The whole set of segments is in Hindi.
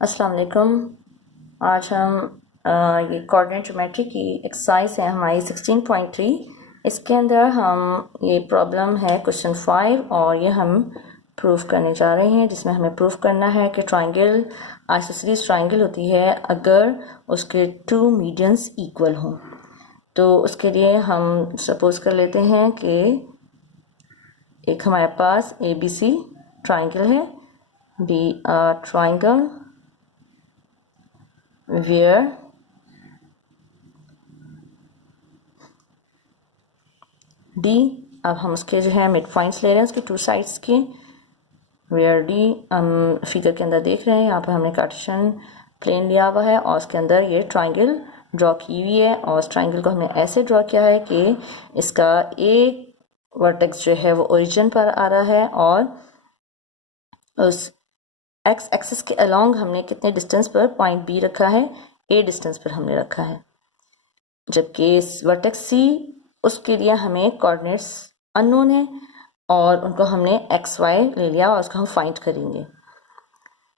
अस्सलाम वालेकुम। आज हम ये कोऑर्डिनेट ज्योमेट्री की एक्सरसाइज है हमारी 16.3। इसके अंदर हम ये प्रॉब्लम है क्वेश्चन 5 और ये हम प्रूफ करने जा रहे हैं, जिसमें हमें प्रूफ करना है कि ट्राइंगल आइसोसेलेस ट्राइंगल होती है अगर उसके टू मीडियंस इक्वल हों। तो उसके लिए हम सपोज कर लेते हैं कि एक हमारे पास ABC ट्राइंगल है, बी ट्राइंगल where D, अब हम उसके जो है मिड पॉइंट्स ले रहे हैं उसके टू साइड्स के, where D हम फिगर के अंदर देख रहे हैं। यहाँ पर हमने कार्टेशियन प्लेन लिया हुआ है और उसके अंदर ये ट्राइंगल ड्रॉ की हुई है और उस ट्राइंगल को हमने ऐसे ड्रॉ किया है कि इसका एक वर्टेक्स जो है वो ओरिजिन पर आ रहा है और उस एक्स एक्सिस के अलोंग हमने कितने डिस्टेंस पर पॉइंट बी रखा है, ए डिस्टेंस पर हमने रखा है। जबकि इस वर्टेक्स सी उसके लिए हमें कोऑर्डिनेट्स अननोन है और उनको हमने एक्स वाई ले लिया और उसको हम फाइंड करेंगे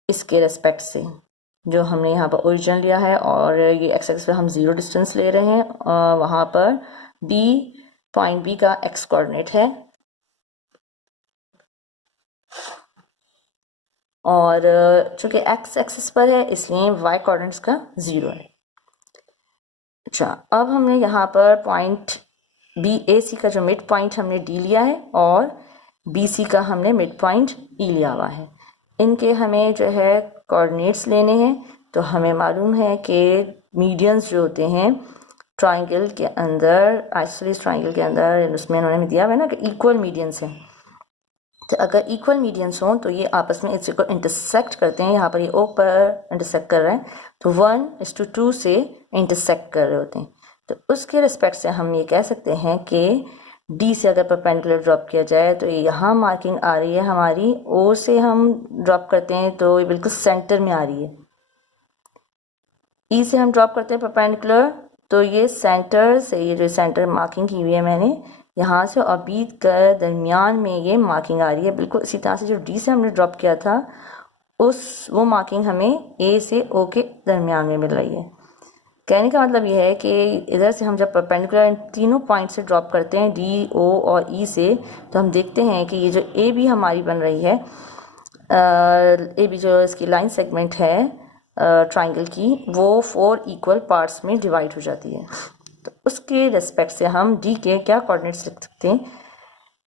इसके रेस्पेक्ट से। जो हमने यहाँ पर ओरिजिन लिया है और ये एक्स एक्सिस पर हम 0 डिस्टेंस ले रहे हैं, वहाँ पर बी पॉइंट बी का एक्स कोऑर्डिनेट है और चूंकि एक्स एक्सिस पर है इसलिए वाई कोऑर्डिनेट्स का 0 है। अच्छा, अब हमने यहाँ पर पॉइंट बी ए सी का जो मिड पॉइंट हमने डी लिया है और बी सी का हमने मिड पॉइंट ई लिया हुआ है। इनके हमें जो है कोऑर्डिनेट्स लेने हैं। तो हमें मालूम है कि मीडियंस जो होते हैं ट्राइंगल के अंदर, आइसोसेलेस ट्राइंगल के अंदर, उसमें उन्होंने दिया हुआ है ना कि इक्वल मीडियंस हैं। तो अगर इक्वल मीडियंस हों तो ये आपस में इसको इंटरसेक्ट करते हैं। यहाँ पर ये ओ पर इंटरसेक्ट कर रहे हैं तो 1:2 से इंटरसेक्ट कर रहे होते हैं। तो उसके रिस्पेक्ट से हम ये कह सकते हैं कि डी से अगर परपेंडिकुलर ड्रॉप किया जाए तो ये यहाँ मार्किंग आ रही है हमारी, ओ से हम ड्रॉप करते हैं तो ये बिल्कुल सेंटर में आ रही है। ई से हम ड्रॉप करते हैं परपेंडिकुलर तो ये सेंटर से, ये जो सेंटर मार्किंग की हुई है मैंने यहाँ से और बी के दरमियान में ये मार्किंग आ रही है। बिल्कुल इसी तरह से जो डी से हमने ड्रॉप किया था वो मार्किंग हमें ए से ओ के दरमियान में मिल रही है। कहने का मतलब ये है कि इधर से हम जब परपेंडिकुलर इन तीनों पॉइंट से ड्रॉप करते हैं डी, ओ और ई से, तो हम देखते हैं कि ये जो ए बी हमारी बन रही है, ए बी जो इसकी लाइन सेगमेंट है ट्राइंगल की, वो 4 इक्वल पार्ट्स में डिवाइड हो जाती है। तो उसके रेस्पेक्ट से हम डी के क्या कोऑर्डिनेट्स लिख सकते हैं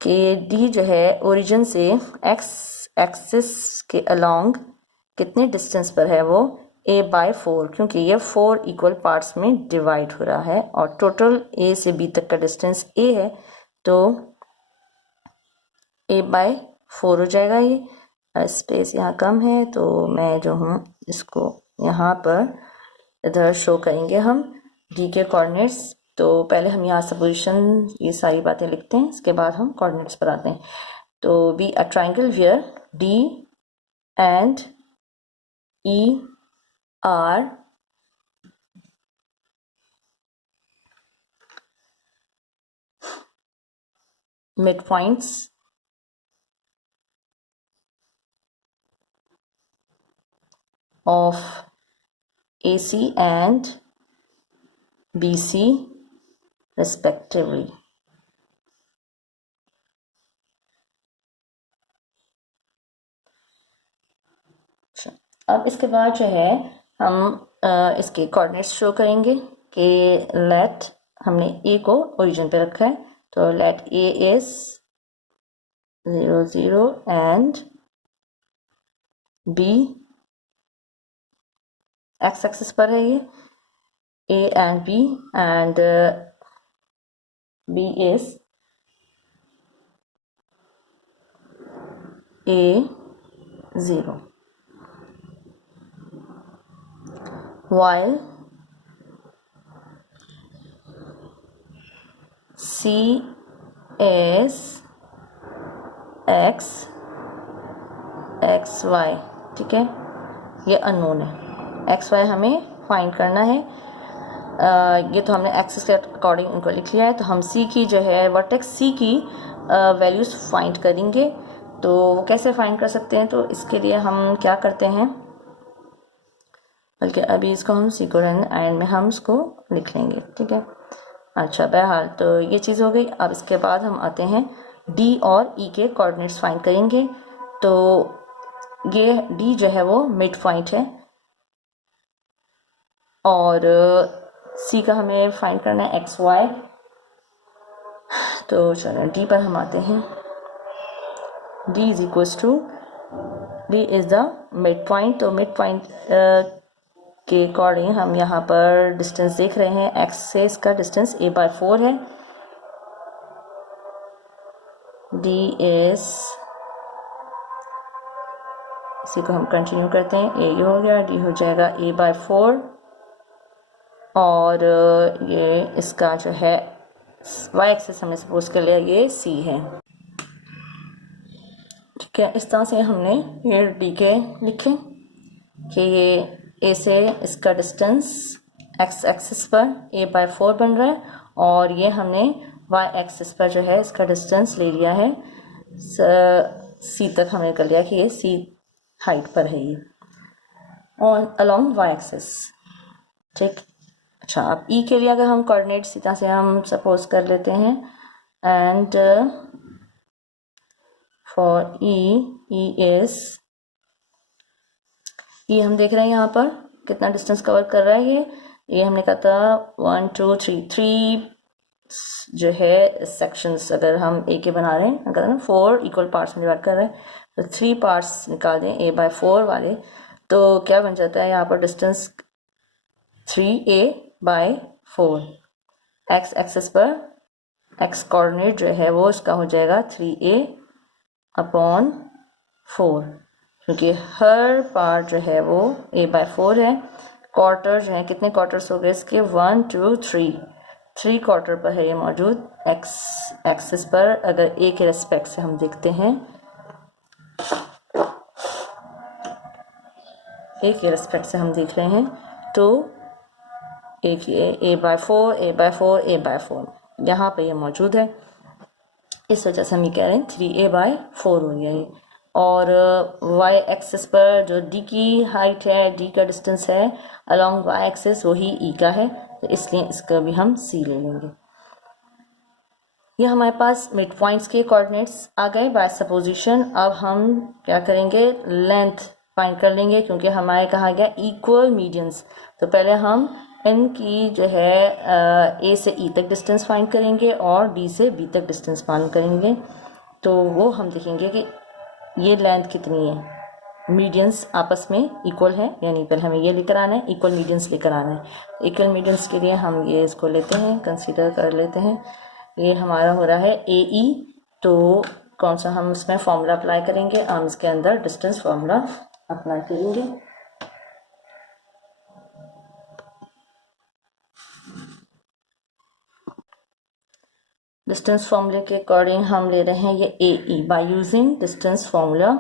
कि डी जो है ओरिजिन से एक्स एक्सिस के अलोंग कितने डिस्टेंस पर है, वो a/4, क्योंकि ये 4 इक्वल पार्ट्स में डिवाइड हो रहा है और टोटल ए से बी तक का डिस्टेंस ए है तो a/4 हो जाएगा। ये स्पेस यहाँ कम है तो मैं जो हूँ इसको यहाँ पर इधर शो करेंगे हम डी के कोऑर्डिनेट्स। तो पहले हम यहाँ सपोजिशन ये सारी बातें लिखते हैं, इसके बाद हम कोऑर्डिनेट्स पर आते हैं। तो be a triangle wear D and E R midpoints of AC and BC respectively. अब इसके बाद जो है हम इसके कोऑर्डिनेट्स शो करेंगे कि लेट हमने ए को ओरिजिन पे रखा है तो let A is 0 0 and B X axis पर है ये A and B is A0 while C is X X Y, ठीक है, ये अननोन है। X Y हमें फाइंड करना है। ये तो हमने एक्सिस के अकॉर्डिंग इनको लिख लिया है। तो हम C की जो है वर्टेक्स C की वैल्यूज़ फाइंड करेंगे। तो वो कैसे फाइंड कर सकते हैं, तो इसके लिए हम क्या करते हैं, बल्कि अभी इसको हम सी को एंड में हम इसको लिख लेंगे, ठीक है। अच्छा, बहरहाल तो ये चीज़ हो गई। अब इसके बाद हम आते हैं डी और ई के कोऑर्डिनेट्स फाइंड करेंगे। तो ये डी जो है वो मिड पॉइंट है और सी का हमें फाइंड करना है एक्स वाई। तो चलो डी पर हम आते हैं। D is equals to, D is the mid point. तो मिड पॉइंट के अकॉर्डिंग हम यहाँ पर डिस्टेंस देख रहे हैं, एक्स से इसका डिस्टेंस a/4 है। डी इज, इसी को हम कंटिन्यू करते हैं, ए हो गया, डी हो जाएगा a/4 और ये इसका जो है वाई एक्सिस हमने सपोज कर लिया ये सी है, ठीक है। इस तरह से हमने ये डी के लिखे कि ये ए से इसका डिस्टेंस एक्स एक्सिस पर a/4 बन रहा है और ये हमने वाई एक्सिस पर जो है इसका डिस्टेंस ले लिया है सी तक, हमने कर लिया कि ये सी हाइट पर है ये और अलोंग वाई एक्सिस, ठीक। अच्छा, अब ई के लिए अगर हम कोऑर्डिनेट्स इस तरह से हम सपोज कर लेते हैं एंड फॉर ई इज, ये हम देख रहे हैं यहाँ पर कितना डिस्टेंस कवर कर रहा है ये हमने कहा था 1 2 3 जो है सेक्शंस अगर हम ए के बना रहे हैं, अगर 4 इक्वल पार्ट्स में डिवाइड कर रहे हैं तो 3 पार्ट्स निकाल दें a/4 वाले, तो क्या बन जाता है यहाँ पर डिस्टेंस 3a/4। एक्स एक्सिस पर एक्स कोऑर्डिनेट जो है वो इसका हो जाएगा 3a/4, क्योंकि हर पार्ट जो है वो a/4 है। क्वार्टर जो है, कितने क्वार्टर्स हो गए इसके, 1 2 3 क्वार्टर पर है ये मौजूद एक्स एक्सिस पर। अगर ए के रेस्पेक्ट से हम देखते हैं, ए के रेस्पेक्ट से हम देख रहे हैं तो a/4 यहाँ पे ये मौजूद है, इस वजह से हम ये कह रहे हैं 3a/4 हो गया ये। और वाई एक्सिस पर जो डी की हाइट है, डी का डिस्टेंस है अलोंग वाई एक्सिस वही ई का है, तो इसलिए इसका भी हम सी ले लेंगे। ये हमारे पास मिड पॉइंट्स के कोऑर्डिनेट्स आ गए बाय सपोजिशन। अब हम क्या करेंगे, लेंथ फाइंड कर लेंगे, क्योंकि हमारे कहा गया इक्वल मीडियंस। तो पहले हम इनकी जो है ए से ई तक डिस्टेंस फाइंड करेंगे और डी से बी तक डिस्टेंस फाइंड करेंगे। तो वो हम देखेंगे कि ये लेंथ कितनी है, मीडियंस आपस में इक्वल है यानी पहले हमें ये लेकर आना है, इक्वल मीडियंस लेकर आना है। इक्वल मीडियंस के लिए हम ये इसको लेते हैं, कंसीडर कर लेते हैं। ये हमारा हो रहा है ए ई, तो कौन सा हम इसमें फॉर्मूला अप्लाई करेंगे, हम इसके अंदर डिस्टेंस फॉर्मूला अप्लाई करेंगे। डिस्टेंस फॉर्मूले के अकॉर्डिंग हम ले रहे हैं ये A E by using distance formula.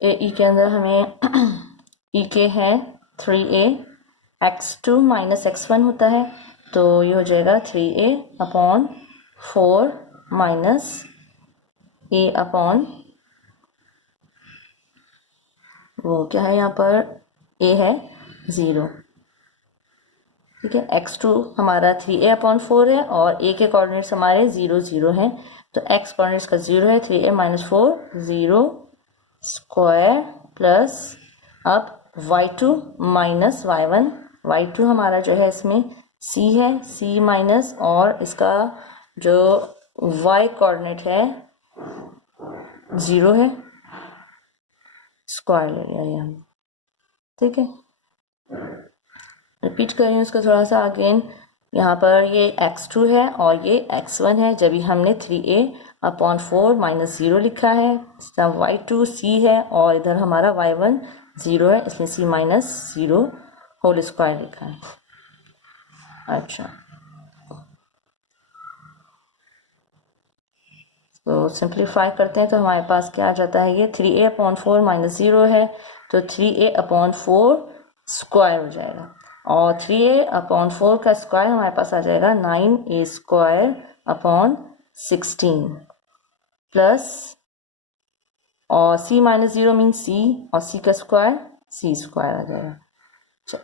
A E के अंदर हमें ई के है 3a, x2 माइनस x1 होता है, तो ये हो जाएगा 3a/4 माइनस a/ वो क्या है यहाँ पर a है 0, ठीक है। x2 हमारा 3a/4 है और a के कोऑर्डिनेट्स हमारे 0 0 हैं, तो x कोऑर्डिनेट्स का 0 है, 3a-4 0 स्क्वायर प्लस अब y2 माइनस y2 हमारा जो है इसमें c है, c माइनस और इसका जो y कोऑर्डिनेट है 0 है, स्क्वायर ले लिया ये हम, ठीक है। रिपीट कर रही हूँ इसको थोड़ा सा अगेन। यहाँ पर ये x2 है और ये x1 है, जब भी हमने 3a/4 माइनस 0 लिखा है, y2 c है और इधर हमारा y1 0 है, इसलिए c माइनस 0 होल स्क्वायर लिखा है। अच्छा, तो सिंप्लीफाई करते हैं तो हमारे पास क्या आ जाता है, ये 3a/4 माइनस 0 है तो 3a/4 स्क्वायर हो जाएगा, और 3a/4 का स्क्वायर हमारे पास आ जाएगा 9a² प्लस, और c माइनस 0 मीन c, और c का स्क्वायर c स्क्वायर आ जाएगा।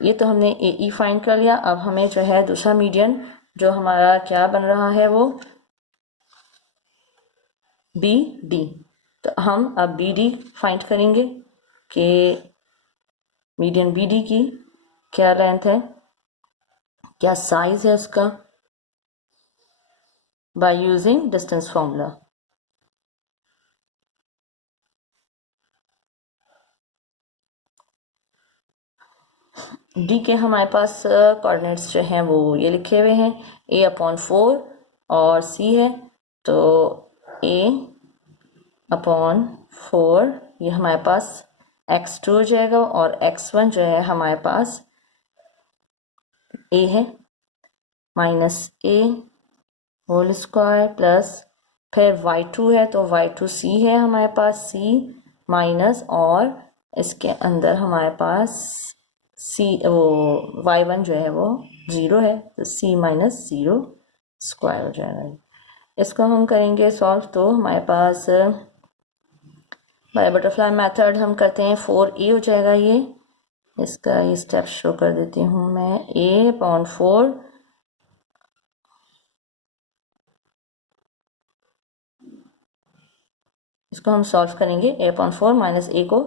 ये तो हमने ए ई फाइंड कर लिया। अब हमें जो है दूसरा मीडियन जो हमारा क्या बन रहा है वो बी डी, तो हम अब बी डी फाइंड करेंगे कि मीडियन बी डी की क्या लेंथ है, क्या साइज है उसका, bye using distance formula. D के हमारे पास कोऑर्डिनेट्स जो हैं वो ये लिखे हुए हैं, a/4 और c है, तो a/4 ये हमारे पास x2 हो जाएगा, और x1 जो है हमारे पास a है minus a whole square plus, फिर y2 है तो y2c है हमारे पास c माइनस, और इसके अंदर हमारे पास y1 जो है वो 0 है तो c माइनस 0 स्क्वायर हो जाएगा। इसको हम करेंगे सॉल्व, तो हमारे पास बाय बटरफ्लाई मेथड हम करते हैं 4a हो जाएगा, ये इसका ये स्टेप शो कर देती हूँ मैं, a/4 इसको हम सॉल्व करेंगे a/4 माइनस a को,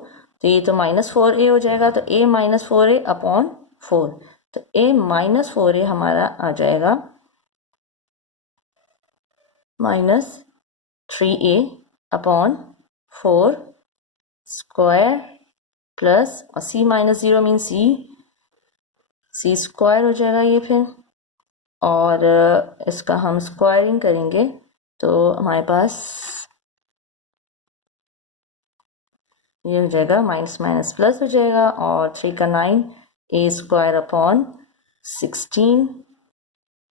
तो ये तो -4a हो जाएगा, तो a-4a/4, तो a-4a हमारा आ जाएगा -3a/4 स्क्वायर प्लस, और c minus 0 mean c square हो जाएगा ये फिर, और इसका हम स्क्वायरिंग करेंगे तो हमारे पास ये हो जाएगा माइनस माइनस प्लस हो जाएगा, और 3 का 9 a²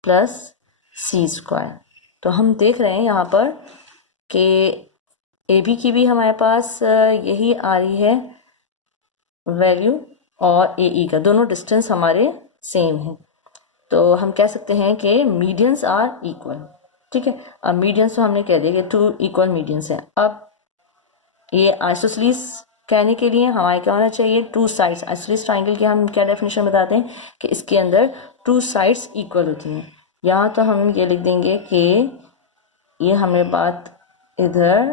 प्लस c स्क्वायर। तो हम देख रहे हैं यहाँ पर कि ए बी की भी हमारे पास यही आ रही है वैल्यू, और ए ई का दोनों डिस्टेंस हमारे सेम है, तो हम कह सकते हैं कि मीडियंस आर इक्वल। ठीक है, अब मीडियंस तो हमने कह दिया कि 2 इक्वल मीडियंस हैं। अब ये आइसोसेलेस कहने के लिए हमारे क्या होना चाहिए, 2 साइड्स। आइसोसेलेस ट्राइंगल की हम क्या डेफिनेशन बताते हैं कि इसके अंदर 2 साइड्स इक्वल होती हैं। यहाँ तो हम ये लिख देंगे कि ये हमने बात इधर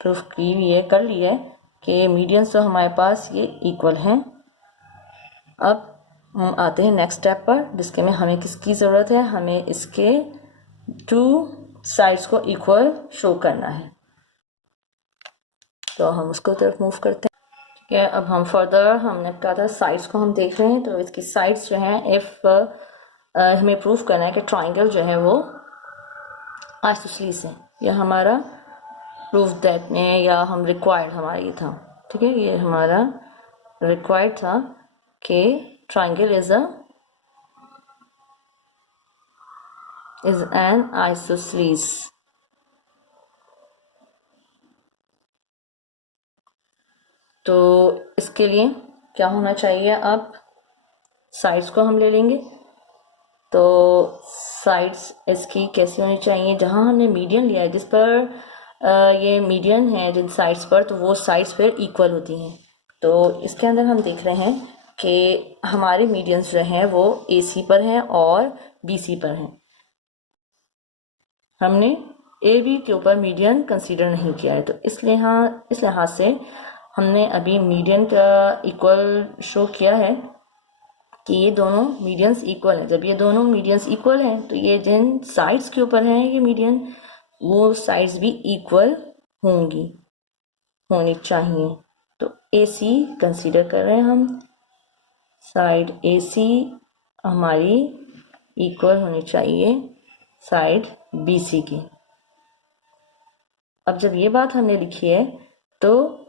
प्रूफ की हुई है, कर ली है कि मीडियंस तो हमारे पास ये इक्वल हैं। अब हम आते हैं नेक्स्ट स्टेप पर, जिसके में हमें किसकी ज़रूरत है, हमें इसके 2 साइड्स को इक्वल शो करना है, तो हम उसको तरफ मूव करते हैं। ठीक है, अब हम फर्दर हमने कहा था साइड्स को हम देख रहे हैं, तो इसकी साइड्स जो हैं इफ हमें प्रूफ करना है कि ट्राइंगल जो है वो आइसोसेलेस है, यह हमारा प्रूफ दैट में, या हम रिक्वायर्ड हमारा ये था। ठीक है, ये हमारा रिक्वायर्ड था कि ट्राइंगल इज एन आइसोसेलेस। तो इसके लिए क्या होना चाहिए, अब साइड्स को हम ले लेंगे, तो साइड्स इसकी कैसी होनी चाहिए, जहां हमने मीडियन लिया है जिस पर ये मीडियन है जिन साइड्स पर, तो वो साइड्स फिर इक्वल होती हैं। तो इसके अंदर हम देख रहे हैं कि हमारे मीडियंस जो हैं वो ए सी पर हैं और बी सी पर हैं। हमने ए बी के ऊपर मीडियन कंसीडर नहीं किया है, तो इस लिहाज से हमने अभी मीडियन का इक्वल शो किया है कि ये दोनों मीडियंस इक्वल हैं। जब ये दोनों मीडियंस इक्वल हैं तो ये जिन साइड्स के ऊपर हैं ये मीडियन, वो साइड्स भी इक्वल होनी चाहिए। तो ए सी कंसीडर कर रहे हैं हम, साइड ए सी हमारी इक्वल होनी चाहिए साइड बी सी की। अब जब ये बात हमने लिखी है तो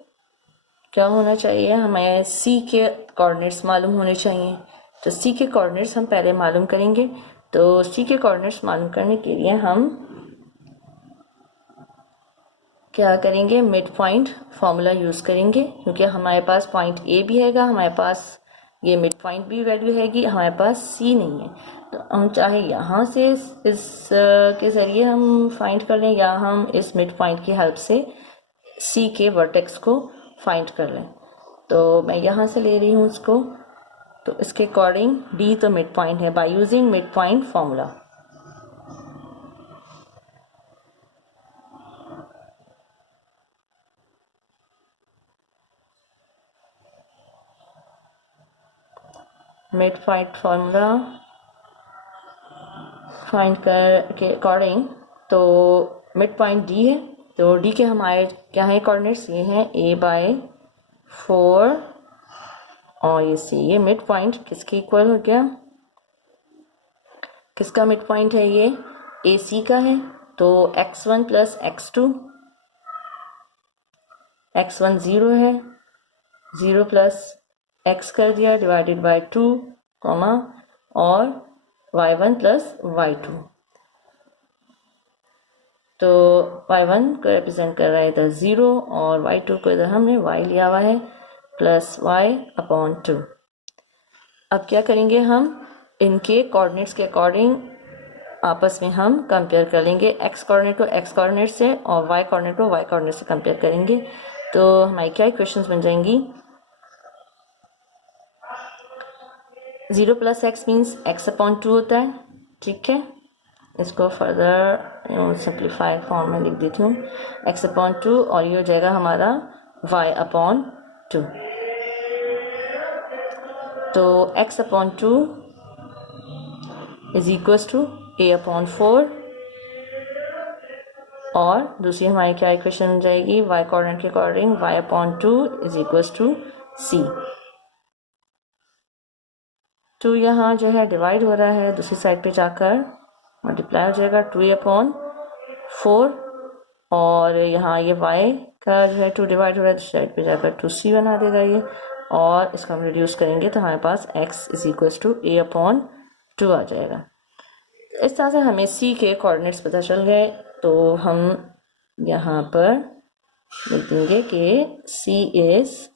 क्या होना चाहिए, हमें सी के कोऑर्डिनेट्स मालूम होने चाहिए। तो सी के कोऑर्डिनेट्स हम पहले मालूम करेंगे। तो सी के कोऑर्डिनेट्स मालूम करने के लिए हम क्या करेंगे, मिड पॉइंट फॉर्मूला यूज़ करेंगे, क्योंकि हमारे पास पॉइंट ए भी हैगा, हमारे पास ये मिड पॉइंट भी वैल्यू हैगी, हमारे पास सी नहीं है। तो हम चाहे यहाँ से इस के ज़रिए हम फाइंड कर लें या हम इस मिड पॉइंट की हेल्प से सी के वर्टेक्स को फाइंड कर लें। तो मैं यहाँ से ले रही हूँ इसको, तो इसके अकॉर्डिंग डी तो मिड पॉइंट है by using mid point formula. Mid point formula find कर के अकॉर्डिंग तो मिड पॉइंट डी है, तो डी के हमारे क्या है कोऑर्डिनेट्स, ये हैं a/4 और ये सी। ये मिड पॉइंट किसके इक्वल हो गया, किसका मिड पॉइंट है, ये ए सी का है। तो x1 प्लस x2, x1 0 है, 0 प्लस x कर दिया डिवाइडेड बाय 2 कॉमा और y1 प्लस y2। तो y1 को रिप्रेजेंट कर रहा है इधर 0 और y2 को इधर हमने y लिया हुआ है प्लस y/2। अब क्या करेंगे, हम इनके कोऑर्डिनेट्स के अकॉर्डिंग आपस में हम कंपेयर कर लेंगे, x कोऑर्डिनेट को x कोऑर्डिनेट से और y कोऑर्डिनेट को y कोऑर्डिनेट से कंपेयर करेंगे। तो हमारी क्या इक्वेशंस बन जाएंगी, 0 प्लस एक्स मीन्स x/2 होता है, ठीक है। इसको फर्दर सिंप्लीफाइड फॉर्म में लिख देती हूँ, x/2 और ये हो जाएगा हमारा y/2। तो x/2 is equals to a/4 और दूसरी हमारी क्या इक्वेशन हो जाएगी, y कोऑर्डिनेट के according y/2 is equals to c। तो यहाँ जो है डिवाइड हो रहा है, दूसरी साइड पे जाकर मल्टीप्लाई हो जाएगा 2a/4 और यहाँ ये y का जो है 2 डिवाइड हो रहा है, दूसरी साइड पे जाकर 2c बना देगा ये, और इसको हम रिड्यूस करेंगे तो हमारे पास x is equals to a/2 आ जाएगा। इस तरह से हमें c के कोऑर्डिनेट्स पता चल गए। तो हम यहाँ पर लिख देंगे कि c इज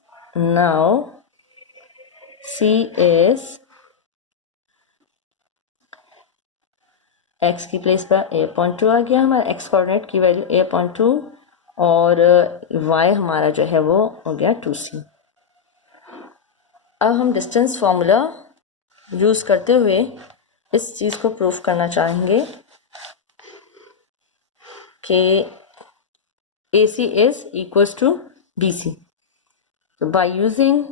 x की प्लेस पर a/2 आ गया, हमारा x कोऑर्डिनेट की वैल्यू a/2 और y हमारा जो है वो हो गया 2c। अब हम डिस्टेंस फॉर्मूला यूज़ करते हुए इस चीज़ को प्रूफ करना चाहेंगे कि AC is equals to BC। तो बाय यूजिंग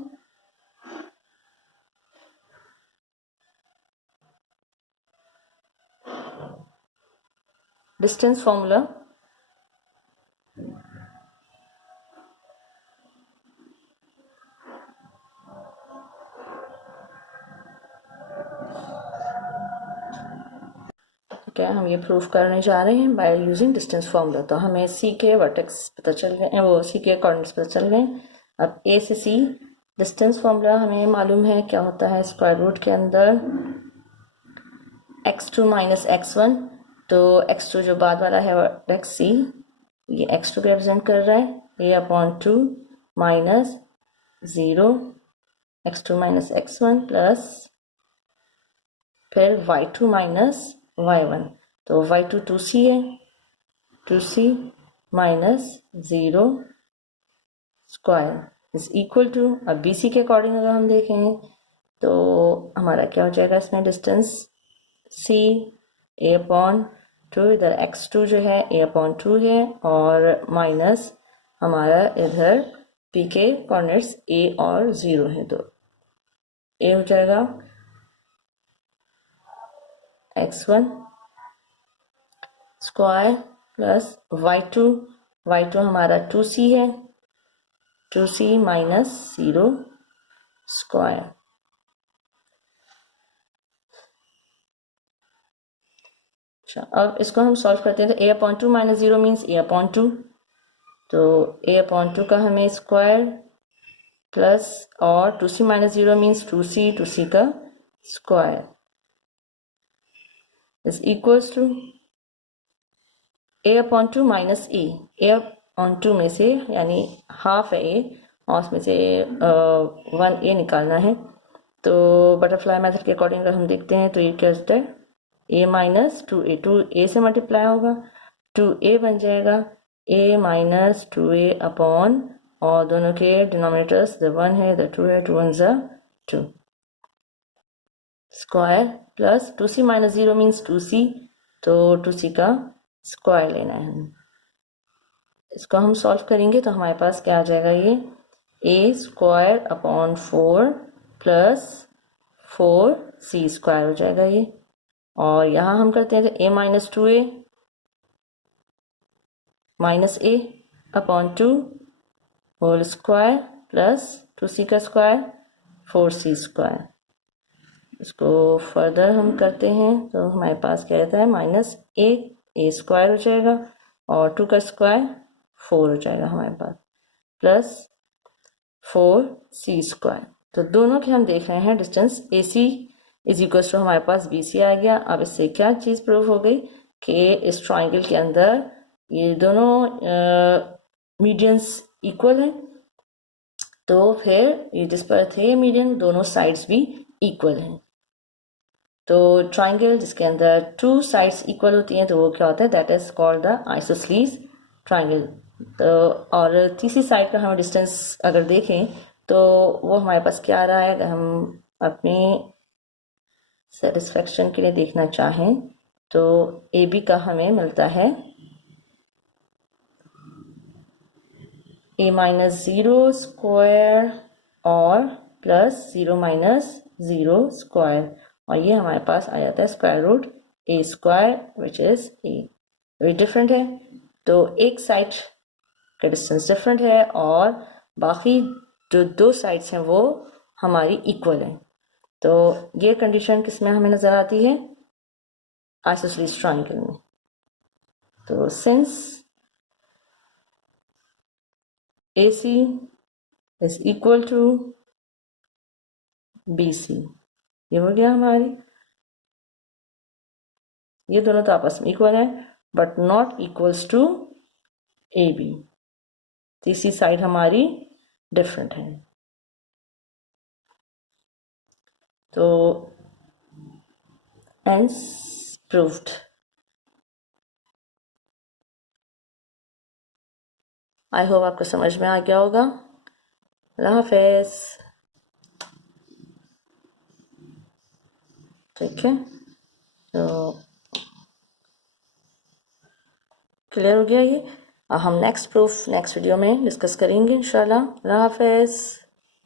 डिस्टेंस फॉर्मूला क्या हम ये प्रूफ करने जा रहे हैं बाय यूजिंग डिस्टेंस फॉर्मूला। तो हमें C के वर्टेक्स पता चल गए, वो C के कोऑर्डिनेट्स पता चल गए। अब A से C डिस्टेंस फॉर्मूला हमें मालूम है क्या होता है, स्क्वायर रूट के अंदर x2 माइनस x1, तो x2 जो बाद वाला है वर्टेक्स C, ये x2 को रिप्रेजेंट कर रहा है a/2 minus 0 x2 minus x1 plus फिर y2 माइनस y1, तो y2 2c है, 2c minus 0 square is equal to, अब BC के अकॉर्डिंग अगर हम देखें तो हमारा क्या हो जाएगा इसमें डिस्टेंस C a/2, इधर x2 जो है a/2 है और माइनस हमारा इधर P के कोऑर्डिनेट्स a और 0 है, तो a हो जाएगा x1 स्क्वायर प्लस y2 हमारा 2c है, 2c माइनस 0 स्क्वायर। अच्छा, अब इसको हम सॉल्व करते हैं। तो a/2 माइनस 0 मीन्स a/2, तो a/2 का हमें स्क्वायर प्लस और 2c माइनस 0 मीन्स 2c का square is equals to a/2 minus a on 2 में से, यानी हाफ है ए और उसमें से 1 ए निकालना है। तो बटरफ्लाई मेथड के अकॉर्डिंग अगर हम देखते हैं तो ये क्या होता है, ए माइनस 2a, 2a से मल्टीप्लाई होगा, 2a बन जाएगा a माइनस 2a अपॉन, और दोनों के डिनोमिनेटर्स द 1 है द 2 है, 2 1 ज़ा 2 square plus 2c minus 0 means 2c, तो 2c का स्क्वायर लेना है हमें। इसको हम सॉल्व करेंगे तो हमारे पास क्या आ जाएगा, ये a square upon 4 plus 4c square हो जाएगा ये। और यहाँ हम करते हैं तो a minus 2a minus a upon 2 whole square plus 2c का स्क्वायर 4c स्क्वायर। इसको फर्दर हम करते हैं तो हमारे पास क्या रहता है, माइनस a स्क्वायर हो जाएगा और 2 का स्क्वायर 4 हो जाएगा हमारे पास, प्लस 4c स्क्वायर। तो दोनों के हम देख रहे हैं distance AC is equal to हमारे पास BC आ गया। अब इससे क्या चीज़ प्रूव हो गई कि इस ट्राइंगल के अंदर ये दोनों मीडियंस इक्वल हैं, तो फिर ये जिस पर थे मीडियन दोनों साइड्स भी इक्वल हैं। तो ट्राइंगल जिसके अंदर 2 साइड्स इक्वल होती हैं तो वो क्या होता है, that is called the isosceles triangle. तो और तीसरी साइड का हम डिस्टेंस अगर देखें तो वो हमारे पास क्या आ रहा है, अगर हम अपनी सेटिस्फेक्शन के लिए देखना चाहें तो AB का हमें मिलता है a माइनस 0 स्क्वायर और प्लस 0 माइनस 0 स्क्वायर, और ये हमारे पास आ जाता है square root a square which is a। ये डिफरेंट है तो एक साइड का डिस्टेंस डिफरेंट है और बाकी जो 2 साइड्स हैं वो हमारी इक्वल हैं। तो ये कंडीशन किस में हमें नज़र आती है, आइसोसेलेस ट्राइंगल में। तो since AC is equal to BC, ये हो गया हमारी, ये दोनों तो आपस में इक्वल है but not equals to AB, तीसरी साइड हमारी डिफरेंट है। तो हेंस प्रूव्ड। आई होप आपको समझ में आ गया होगा। अल्लाह हाफिज़। ठीक है, तो क्लियर हो गया ये। हम नेक्स्ट प्रूफ नेक्स्ट वीडियो में डिस्कस करेंगे इंशाल्लाह। अल्लाह हाफिज़।